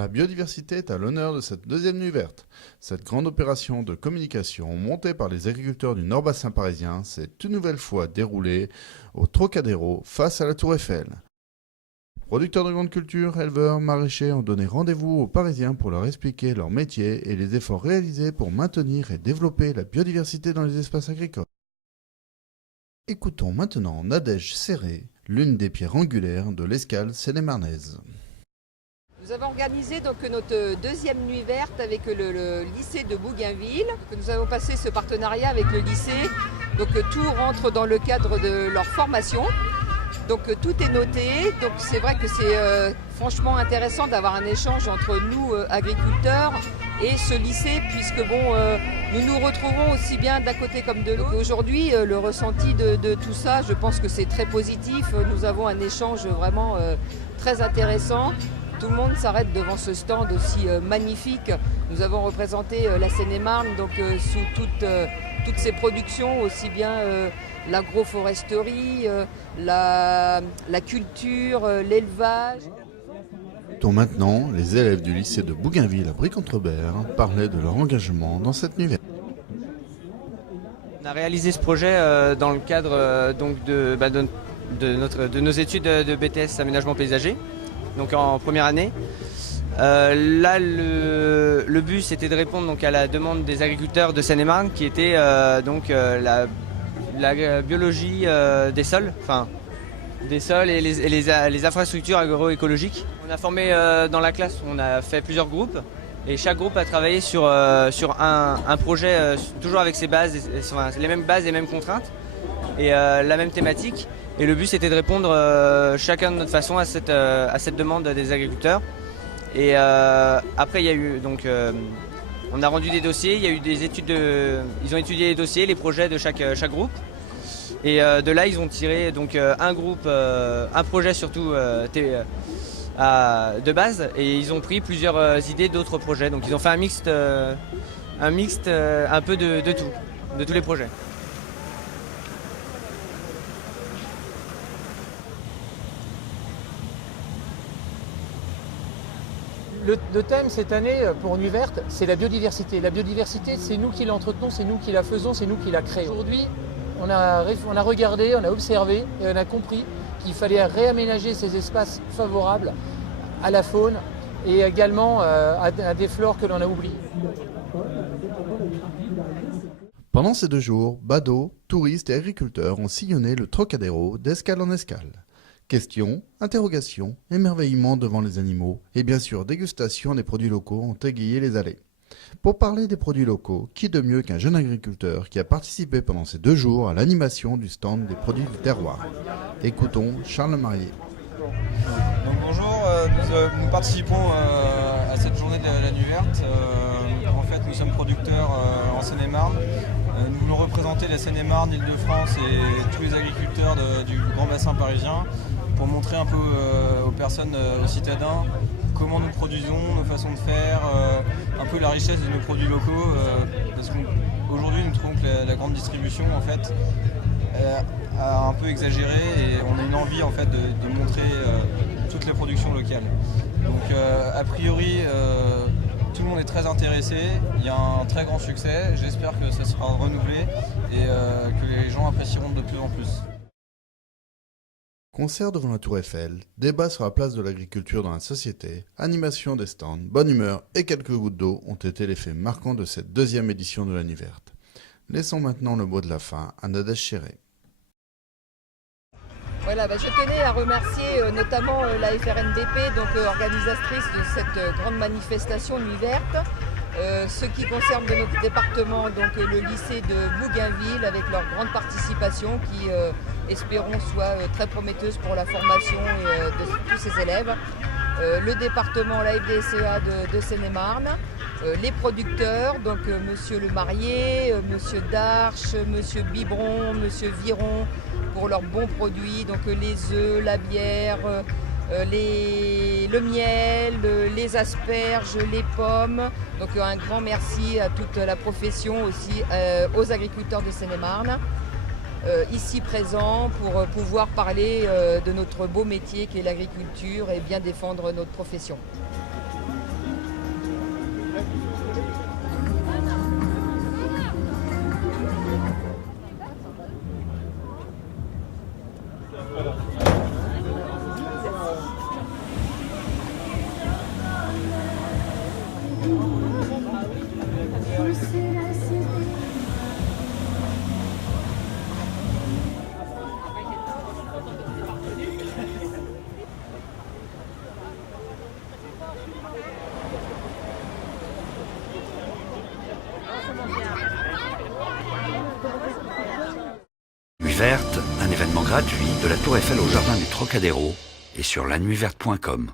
La biodiversité est à l'honneur de cette deuxième nuit verte. Cette grande opération de communication montée par les agriculteurs du Nord-Bassin parisien s'est une nouvelle fois déroulée au Trocadéro face à la Tour Eiffel. Producteurs de grande culture, éleveurs, maraîchers ont donné rendez-vous aux Parisiens pour leur expliquer leur métier et les efforts réalisés pour maintenir et développer la biodiversité dans les espaces agricoles. Écoutons maintenant Nadège Serré, l'une des pierres angulaires de l'escale seine-et-marnaise. Nous avons organisé donc notre deuxième nuit verte avec le lycée de Bougainville. Nous avons passé ce partenariat avec le lycée. Donc tout rentre dans le cadre de leur formation. Donc tout est noté. Donc c'est vrai que c'est franchement intéressant d'avoir un échange entre nous agriculteurs et ce lycée, puisque nous nous retrouvons aussi bien d'un côté comme de l'autre. Aujourd'hui, le ressenti de tout ça, je pense que c'est très positif. Nous avons un échange vraiment très intéressant. Tout le monde s'arrête devant ce stand aussi magnifique. Nous avons représenté la Seine-et-Marne donc, sous toutes ses productions, aussi bien l'agroforesterie, la culture, l'élevage. Dont maintenant, les élèves du lycée de Bougainville à Brie-Contrebert parlaient de leur engagement dans cette nuit verte. On a réalisé ce projet dans le cadre de nos études de BTS Aménagement Paysager. Donc en première année. Là, le but, c'était de répondre donc, à la demande des agriculteurs de Seine-et-Marne, qui était la biologie des sols, et les infrastructures agroécologiques. On a formé dans la classe, on a fait plusieurs groupes, et chaque groupe a travaillé sur un projet, toujours avec ses bases, les mêmes bases, les mêmes contraintes, et la même thématique. Et le but, c'était de répondre chacun de notre façon à cette demande des agriculteurs. Et après, il y a eu on a rendu des dossiers. Il y a eu des études ils ont étudié les dossiers, les projets de chaque groupe. Et de là, ils ont tiré donc un groupe, un projet surtout de base, et ils ont pris plusieurs idées d'autres projets. Donc, ils ont fait un mixte un peu de tout, de tous les projets. Le thème cette année pour Nuit Verte, c'est la biodiversité. La biodiversité, c'est nous qui l'entretenons, c'est nous qui la faisons, c'est nous qui la créons. Aujourd'hui, on a regardé, on a observé et on a compris qu'il fallait réaménager ces espaces favorables à la faune et également à des flores que l'on a oubliées. Pendant ces 2 jours, badauds, touristes et agriculteurs ont sillonné le Trocadéro d'escale en escale. Questions, interrogations, émerveillement devant les animaux et bien sûr dégustation des produits locaux ont égayé les allées. Pour parler des produits locaux, qui de mieux qu'un jeune agriculteur qui a participé pendant ces 2 jours à l'animation du stand des produits du terroir. Écoutons Charles Marié. Donc bonjour, nous participons à cette journée de la Nuit Verte. En fait, nous sommes producteurs en Seine-et-Marne. Nous voulons représenter la Seine-et-Marne, l'Île-de-France et tous les agriculteurs du grand bassin parisien pour montrer un peu aux personnes, aux citadins, comment nous produisons, nos façons de faire, un peu la richesse de nos produits locaux. Parce qu'aujourd'hui, nous trouvons que la grande distribution, en fait, a un peu exagéré et on a une envie en fait, de montrer toutes les productions locales. Donc, a priori, tout le monde est très intéressé, il y a un très grand succès, j'espère que ça sera renouvelé et que les gens apprécieront de plus en plus. Concert devant la Tour Eiffel, débat sur la place de l'agriculture dans la société, animation des stands, bonne humeur et quelques gouttes d'eau ont été les faits marquants de cette deuxième édition de la Nuit Verte. Laissons maintenant le mot de la fin à Nadège Serré. Voilà, je tenais à remercier notamment la FRNDP, donc organisatrice de cette grande manifestation Nuit Verte. Ce qui concerne de notre département, donc le lycée de Bougainville, avec leur grande participation qui, espérons, soit très prometteuse pour la formation de tous ces élèves. Le département, la FDSEA de Seine-et-Marne, les producteurs, donc Monsieur Le Marié, Monsieur Darche, Monsieur Biberon, Monsieur Viron, pour leurs bons produits, donc les œufs, la bière, le miel, les asperges, les pommes. Donc un grand merci à toute la profession, aussi aux agriculteurs de Seine-et-Marne, ici présents pour pouvoir parler de notre beau métier qui est l'agriculture et bien défendre notre profession. verte, un événement gratuit de la Tour Eiffel au jardin du Trocadéro et sur lanuitverte.com.